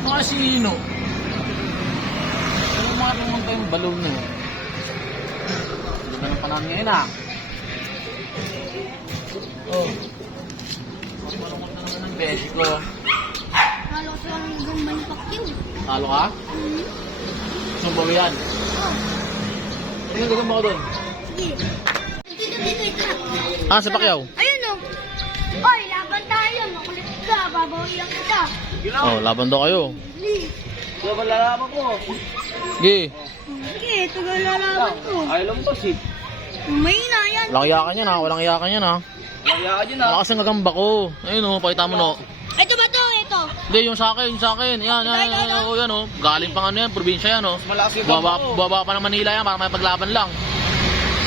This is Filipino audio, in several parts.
Mga sino? Ano mga pumunta yung balon na yun? Hindi ka ng panahon ngayon ah. Oh. Mas malungkot na naman ng beshi ko. Halo ko lang yung gumban ni Pacquiao. Talo ka? Sumbaw yan. Oh, Tingnan gagamba ko doon. sige. Dito. Ah, sa Pacquiao? Ayun o. Oy, laban tayo. Makulit ka. Babawi lang kita. Oh, laban daw kayo. Sige. Ito ba lalaman ko? Sige. Sige, ito ka lalaban ko. Ayaw lang ba si? Mahina yan. Walang iyakan yan ha. Walang iyakan yan ha. Laya ka dyan ah. Malakas ang gagamba ko. Ayun oh, pakita mo no. Ito ba to? Ito. Hindi, yung sa akin, yung sa akin. Yan, oh, yan oh. Galing pang ano yan, probinsya yan oh. Malakas yung gamba ko. Baba pa ng Manila yan para may paglaban lang.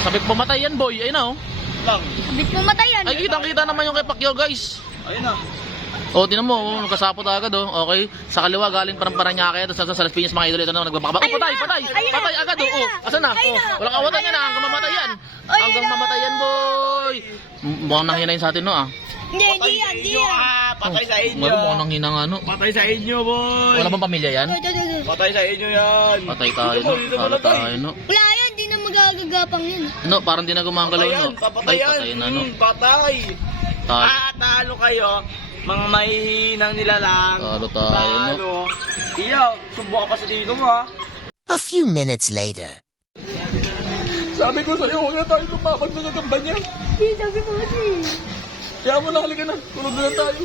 Sabik pumatay yan boy, ayun na oh. Lang. Sabit mo mata yan. Ay, kitang-kita naman yung kay Pacquiao guys. Ayun na. O, tinan mo, oh, nagkasapot agad oh. Okay, sa kaliwa galing parang Paranaque, tapos sa Las Piñas mga idol ito na nagbabaka. Oh, patay! Ayun na! Patay agad oh. Ayun na! Asan na? Ayun na! Oh, walang awatan yan ah, hanggang mamatay yan. Ayun Hanggang na! mamatay yan boy. Mukhang nanghinayin sa atin no ah. Hindi yan. Patay sa inyo. Mukhang nanghina nga no. Patay sa inyo, boy. Wala bang pamilya yan? Ito. Patay sa inyo yan. Patay tayo no. Talo tayo no. Wala yan, di na magagagapang yun. No, parang di na gumagalaw no. Papatay yan. Patay na no. Patay. Talo. Talo kayo. Mga mahihinang nilalang. Talo tayo no. Iya, subukan pa sa dito mo ha. A few minutes later. Sabi ko sa'yo, huwag na tayo lumakad sa gagamba niya. Hindi, sabi mo kasi. Kaya mo na, halika na. Tulog na tayo.